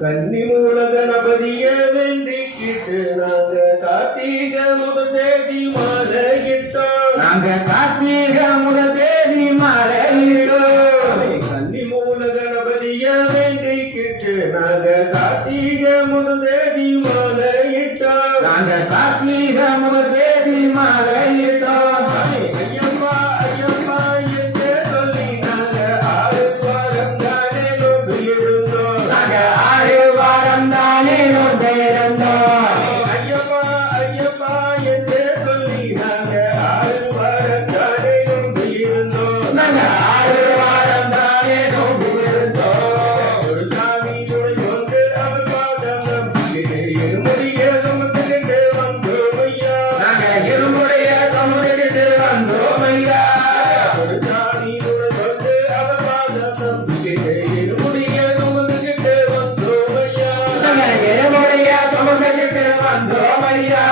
கன்னிமூல கணபதிய வேண்டிக்கிட்டு நாங்க கார்த்திகை முதல் தேதி மாலையிட்டோம். நாங்க கார்த்திகை முதல் தேதி மாலையிட்டோம். கன்னிமூல கணபதிய வேண்டிக்கிட்டு நாங்க கார்த்திகை முதல் தேதி மாலையிட்டோம். நாங்க கார்த்திகை முதல் தேதி மாலையிட்டோம். ஐயப்பா ஐயப்பா என்று சொல்லி நாங்க 6 வாரம் தானே நோன்பு இருந்தோம். நாங்க 6 வாரம் தானே நோன்பு இருந்தோம். ஐயப்பா ஐயப்பா என்று சொல்லி நாங்க 6 வாரம் தானே நோன்பு இருந்தோம். நாங்க 6 வாரம் தானே நோன்பு இருந்தோம். ஒரு சாமி துணை கொண்டு அவர் பாதம் நம்பிக்கை இருமுடிய சுமந்துகிட்டு வந்தோம் ஐயா. நாங்க இருமுடைய சமுதிரத்து வந்தோம் ஐயா. ஒரு சாமி துணை கொண்டு அவர் பாதம் நம்பிக்கை இருமுடிய சுமந்துகிட்டு வந்தோம் ஐயா. நாங்க இருமுடைய சமுதிரத்து வந்தோம் ஐயா.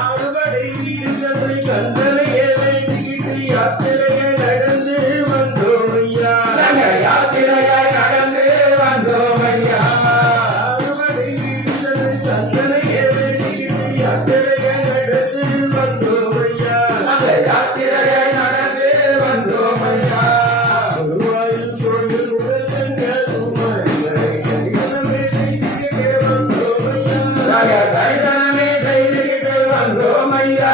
ஆறுபடை வீடுகளை கந்தனையே வேண்டிக்கிட்டு யாத்திரையை நடந்து வந்தோம் ஐயா. நாங்க யாத்திரையாய் நடந்து வந்தோம் ஐயா. ஆறுபடை வீடுகளை கந்தனையே வேண்டிக்கிட்டு யாத்திரையை நடந்து வந்தோம் ஐயா. நாங்க யாத்திரையாய் நடந்து வந்தோம் ஐயா. குருவாயூர் கோயில் முதல் செங்கல்குமரி வரை கரிசனமே செய்துகிட்டே வந்தோம் ஐயா. நாங்க சரிதனமே செய்துகிட்டு வந்தோம் ஐயா.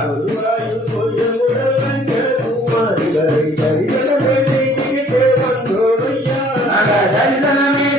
குருவாயூர் கோயில் முதல் செங்கல்குமரி வரை கரிசனமே செய்துகிட்டே வந்தோம் ஐயா. நாங்க சரிதனமே